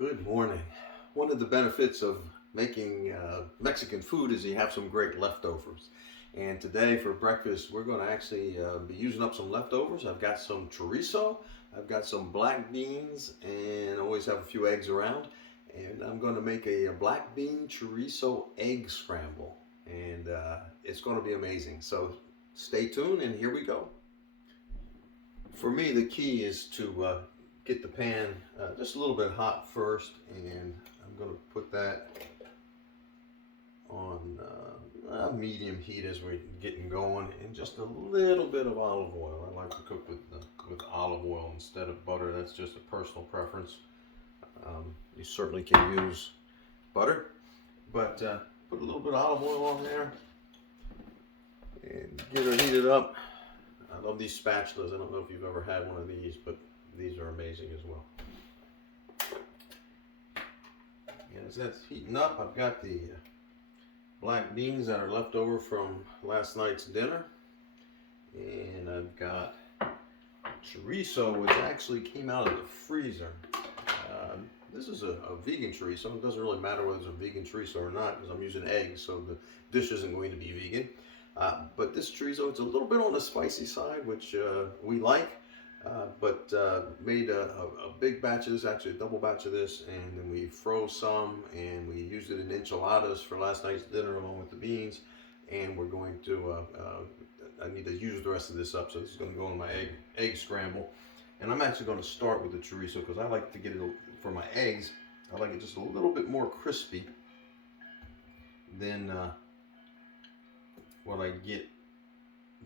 Good morning. One of the benefits of making Mexican food is you have some great leftovers. And today for breakfast, we're going to actually be using up some leftovers. I've got some chorizo, I've got some black beans, and I always have a few eggs around. And I'm going to make a black bean chorizo egg scramble. And it's going to be amazing. So stay tuned, and here we go. For me, the key is to get the pan just a little bit hot first, and I'm going to put that on medium heat as we're getting going, and just a little bit of olive oil. I like to cook with olive oil instead of butter. That's just a personal preference. You certainly can use butter, but put a little bit of olive oil on there and get her heated up. I love these spatulas. I don't know if you've ever had one of these, but these are amazing as well. And as that's heating up, I've got the black beans that are left over from last night's dinner. And I've got chorizo, which actually came out of the freezer. This is a vegan chorizo. It doesn't really matter whether it's a vegan chorizo or not, because I'm using eggs, so the dish isn't going to be vegan. But this chorizo, it's a little bit on the spicy side, which we like. But made a big batch of this, actually a double batch of this, and then we froze some, and we used it in enchiladas for last night's dinner along with the beans. And we're going to, I need to use the rest of this up, so this is going to go in my egg scramble. And I'm actually going to start with the chorizo because I like to get it, for my eggs, I like it just a little bit more crispy than what I get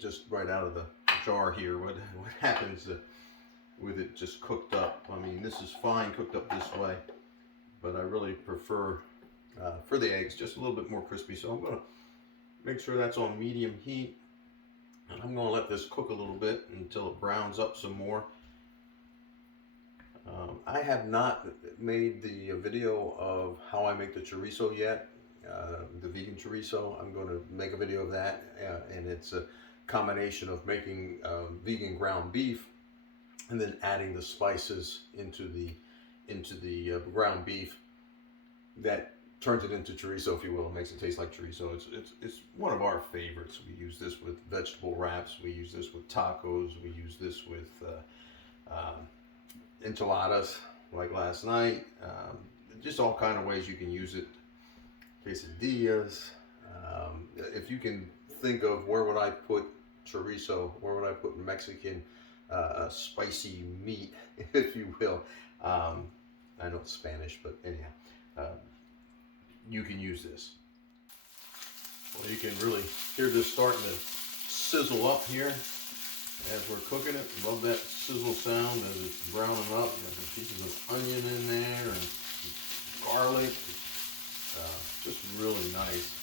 just right out of the jar here. What happens with it just cooked up. I mean, this is fine cooked up this way, but I really prefer for the eggs just a little bit more crispy. So I'm going to make sure that's on medium heat, and I'm going to let this cook a little bit until it browns up some more. I have not made the video of how I make the chorizo yet, the vegan chorizo. I'm going to make a video of that, and it's a combination of making vegan ground beef and then adding the spices into the ground beef that turns it into chorizo, if you will. It makes it taste like chorizo. It's one of our favorites. We use this with vegetable wraps. We use this with tacos. We use this with enchiladas, like last night. Just all kind of ways you can use it. Quesadillas. If you can think of where would I put chorizo, where would I put Mexican spicy meat, if you will. I know it's Spanish, but anyhow, you can use this. Well, you can really hear this starting to sizzle up here as we're cooking it. Love that sizzle sound as it's browning up. You got some pieces of onion in there and garlic. Just really nice.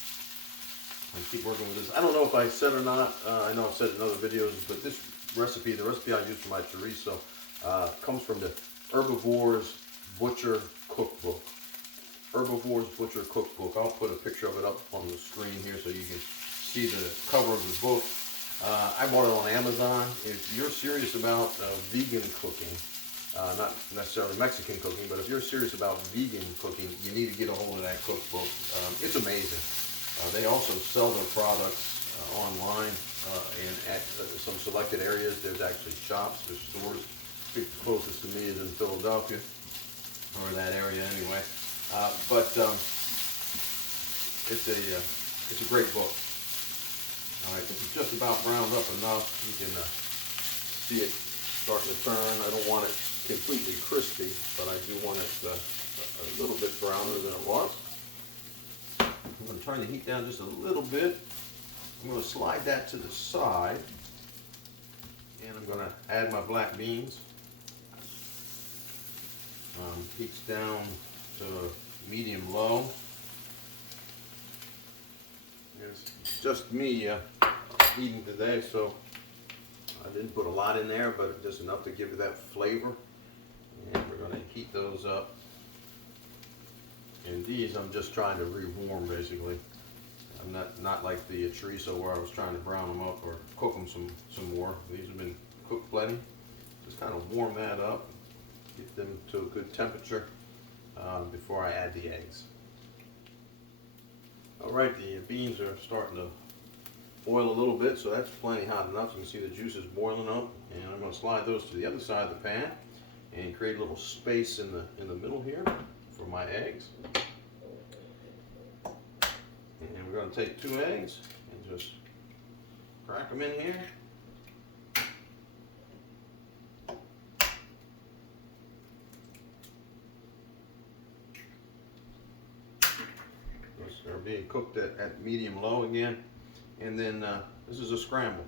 And keep working with this. I don't know if I said or not. I know I've said it in other videos, but this recipe, the recipe I use for my chorizo, comes from the Herbivore's Butcher Cookbook. Herbivore's Butcher Cookbook. I'll put a picture of it up on the screen here so you can see the cover of the book. I bought it on Amazon. If you're serious about vegan cooking, not necessarily Mexican cooking, but if you're serious about vegan cooking, you need to get a hold of that cookbook. It's amazing. They also sell their products online and at some selected areas. There's actually shops, there's stores. The closest to me is in Philadelphia, or that area anyway. But it's a great book. All right, this is just about browned up enough. You can see it starting to turn. I don't want it completely crispy, but I do want it a little bit browner than it was. I'm going to turn the heat down just a little bit. I'm going to slide that to the side, and I'm going to add my black beans. Heat's down to medium-low. It's just me eating today, so I didn't put a lot in there, but just enough to give it that flavor. And we're going to heat those up. And these I'm just trying to rewarm, basically. I'm not like the chorizo where I was trying to brown them up or cook them some more. These have been cooked plenty. Just kind of warm that up, get them to a good temperature, before I add the eggs. Alright, the beans are starting to boil a little bit, so that's plenty hot enough. You can see the juice is boiling up, and I'm going to slide those to the other side of the pan and create a little space in the middle here for my eggs. And we're going to take 2 eggs and just crack them in here. They're being cooked at medium low again. And then this is a scramble.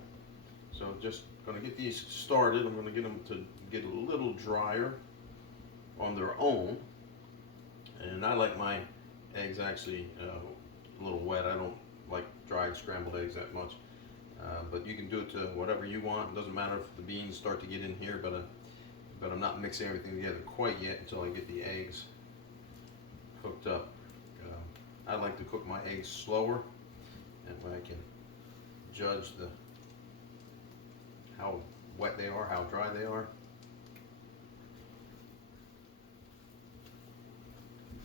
So just going to get these started. I'm going to get them to get a little drier on their own. And I like my eggs actually a little wet. I don't like dried scrambled eggs that much. But you can do it to whatever you want. It doesn't matter if the beans start to get in here, but I'm not mixing everything together quite yet until I get the eggs cooked up. I like to cook my eggs slower, and when I can judge how wet they are, how dry they are.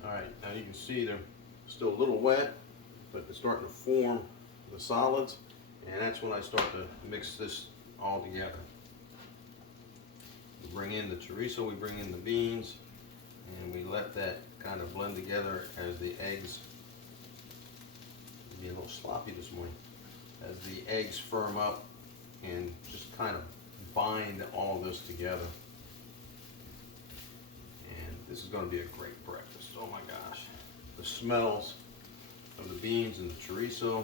Alright, now you can see they're still a little wet, but they're starting to form the solids, and that's when I start to mix this all together. We bring in the chorizo, we bring in the beans, and we let that kind of blend together as the eggs, being a little sloppy this morning, as the eggs firm up and just kind of bind all this together. And this is going to be a great breakfast. Oh my gosh. The smells of the beans and the chorizo.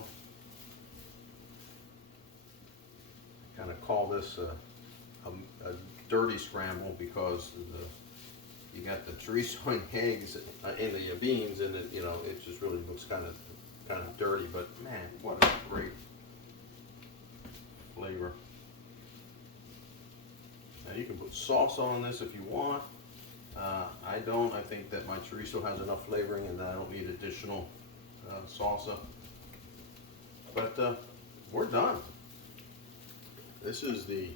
I kind of call this a dirty scramble because you got the chorizo and eggs in the beans, and it just really looks kind of dirty, but man, what a great flavor. Now you can put sauce on this if you want. I don't. I think that my chorizo has enough flavoring and I don't need additional salsa. But we're done. This is the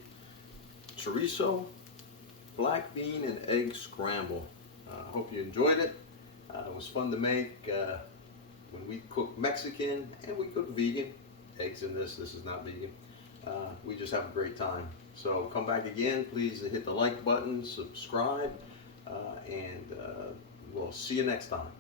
chorizo, black bean, and egg scramble. I hope you enjoyed it. It was fun to make. When we cook Mexican and we cook vegan, eggs in this is not vegan, we just have a great time. So come back again, please hit the like button, subscribe, and we'll see you next time.